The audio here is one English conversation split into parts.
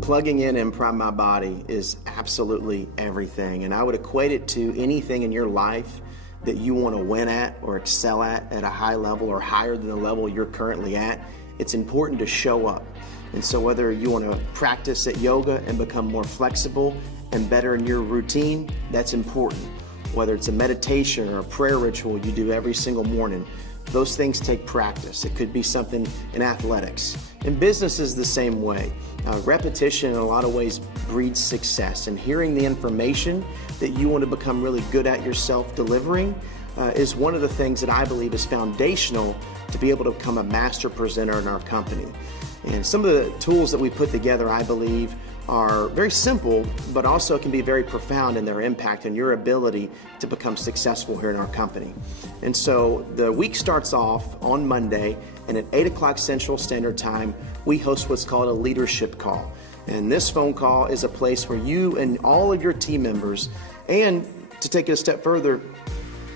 Plugging in PrimeMyBody is absolutely everything, and I would equate it to anything in your life that you want to win at or excel at a high level or higher than the level you're currently at. It's important to show up. And so whether you want to practice at yoga and become more flexible and better in your routine, that's important. Whether it's a meditation or a prayer ritual you do every single morning, those things take practice. It could be something in athletics. In business is the same way. Repetition in a lot of ways breeds success, and hearing the information that you want to become really good at yourself delivering is one of the things that I believe is foundational to be able to become a master presenter in our company. And some of the tools that we put together, I believe, are very simple, but also can be very profound in their impact and your ability to become successful here in our company. And so the week starts off on Monday, and at 8 o'clock Central Standard Time, we host what's called a leadership call. And this phone call is a place where you and all of your team members, and to take it a step further,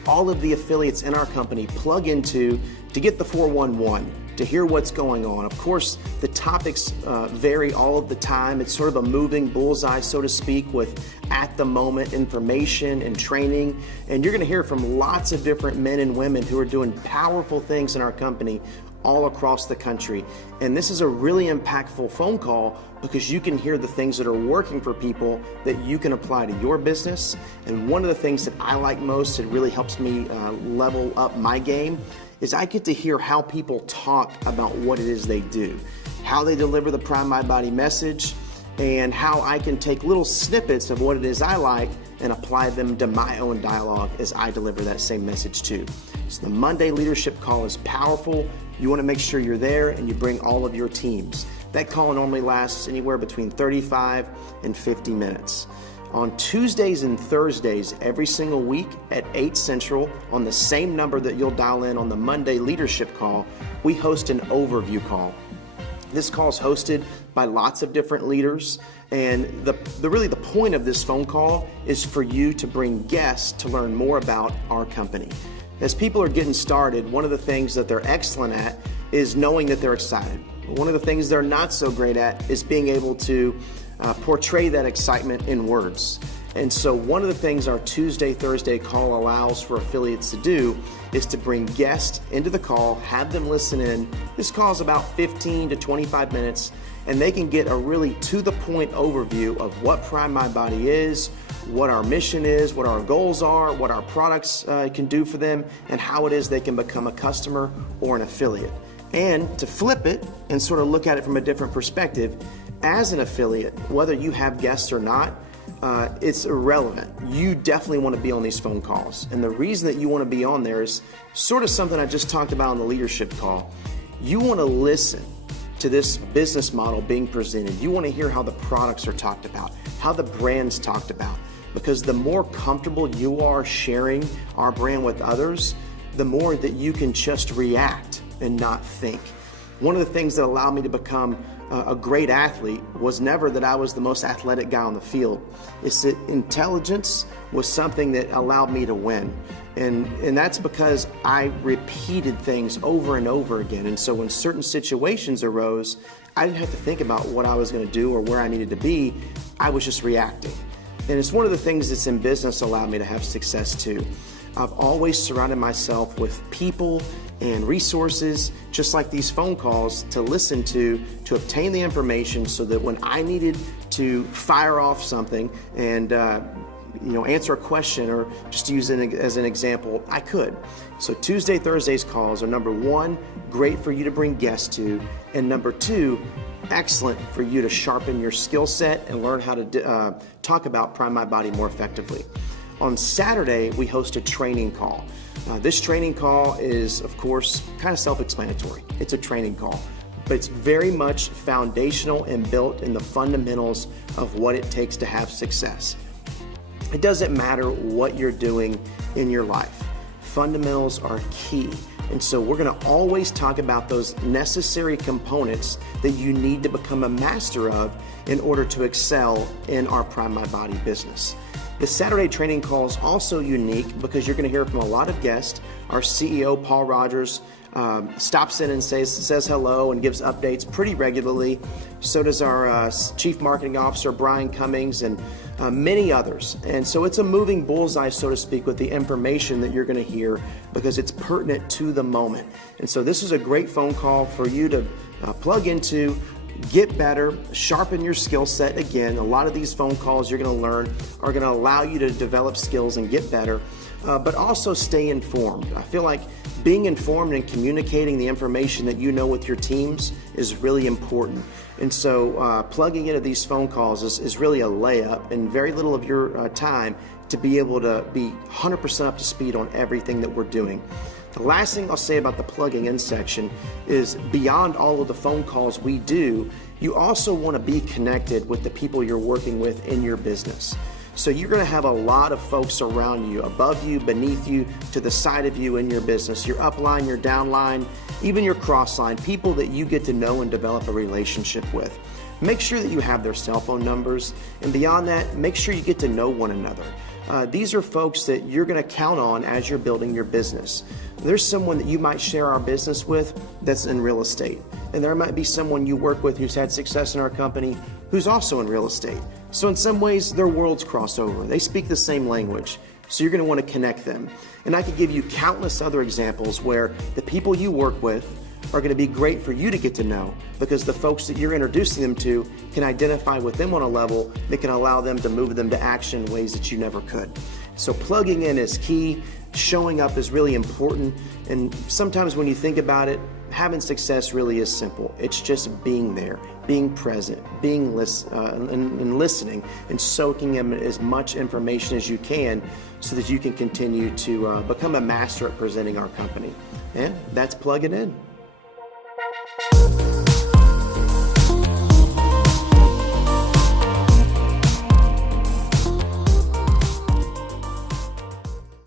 all of the affiliates in our company plug into to get the 411, to hear what's going on. Of course, the topics vary all of the time. It's sort of a moving bullseye, so to speak, with at the moment information and training. And you're gonna hear from lots of different men and women who are doing powerful things in our company all across the country. And this is a really impactful phone call because you can hear the things that are working for people that you can apply to your business. And one of the things that I like most, it really helps me level up my game, is I get to hear how people talk about what it is they do, how they deliver the PrimeMyBody message, and how I can take little snippets of what it is I like and apply them to my own dialogue as I deliver that same message too. So the Monday leadership call is powerful. You want to make sure you're there and you bring all of your teams. That call normally lasts anywhere between 35 and 50 minutes. On Tuesdays and Thursdays every single week at 8 Central, on the same number that you'll dial in on the Monday leadership call, we host an overview call. This call is hosted by lots of different leaders, and really the point of this phone call is for you to bring guests to learn more about our company. As people are getting started, one of the things that they're excellent at is knowing that they're excited. One of the things they're not so great at is being able to portray that excitement in words. And so one of the things our Tuesday, Thursday call allows for affiliates to do is to bring guests into the call, have them listen in. This call is about 15 to 25 minutes, and they can get a really to-the-point overview of what PrimeMyBody is, what our mission is, what our goals are, what our products can do for them, and how it is they can become a customer or an affiliate. And to flip it and sort of look at it from a different perspective, as an affiliate, whether you have guests or not, it's irrelevant. You definitely want to be on these phone calls. And the reason that you want to be on there is sort of something I just talked about on the leadership call. You want to listen to this business model being presented. You want to hear how the products are talked about, how the brand's talked about. Because the more comfortable you are sharing our brand with others, the more that you can just react and not think. One of the things that allowed me to become a great athlete was never that I was the most athletic guy on the field. It's that intelligence was something that allowed me to win. And that's because I repeated things over and over again. And so when certain situations arose, I didn't have to think about what I was going to do or where I needed to be. I was just reacting. And it's one of the things that's in business allowed me to have success too. I've always surrounded myself with people and resources, just like these phone calls, to listen to obtain the information so that when I needed to fire off something and answer a question or just use it as an example, I could. So Tuesday, Thursdays calls are number one, great for you to bring guests to, and number two, excellent for you to sharpen your skill set and learn how to talk about PrimeMyBody more effectively. On Saturday, we host a training call. This training call is, of course, kind of self-explanatory. It's a training call, but it's very much foundational and built in the fundamentals of what it takes to have success. It doesn't matter what you're doing in your life. Fundamentals are key. And so we're going to always talk about those necessary components that you need to become a master of in order to excel in our PrimeMyBody business. The Saturday training call is also unique because you're going to hear from a lot of guests. Our CEO, Paul Rogers, stops in and says hello and gives updates pretty regularly. So does our Chief Marketing Officer, Brian Cummings, and many others. And so it's a moving bullseye, so to speak, with the information that you're going to hear because it's pertinent to the moment. And so this is a great phone call for you to plug into, get better, sharpen your skill set. Again, a lot of these phone calls you're going to learn are going to allow you to develop skills and get better, but also stay informed. I feel like being informed and communicating the information that you know with your teams is really important. And so plugging into these phone calls is really a layup and very little of your time to be able to be 100% up to speed on everything that we're doing. The last thing I'll say about the plugging in section is beyond all of the phone calls we do, you also want to be connected with the people you're working with in your business. So you're going to have a lot of folks around you, above you, beneath you, to the side of you in your business, your upline, your downline, even your crossline, people that you get to know and develop a relationship with. Make sure that you have their cell phone numbers, and beyond that, make sure you get to know one another. These are folks that you're going to count on as you're building your business. There's someone that you might share our business with that's in real estate, and there might be someone you work with who's had success in our company who's also in real estate. So in some ways, their worlds cross over. They speak the same language, so you're going to want to connect them. And I could give you countless other examples where the people you work with are going to be great for you to get to know because the folks that you're introducing them to can identify with them on a level that can allow them to move them to action in ways that you never could. So plugging in is key. Showing up is really important. And sometimes when you think about it, having success really is simple. It's just being there, being present, being and listening and soaking in as much information as you can so that you can continue to become a master at presenting our company. And that's plugging in.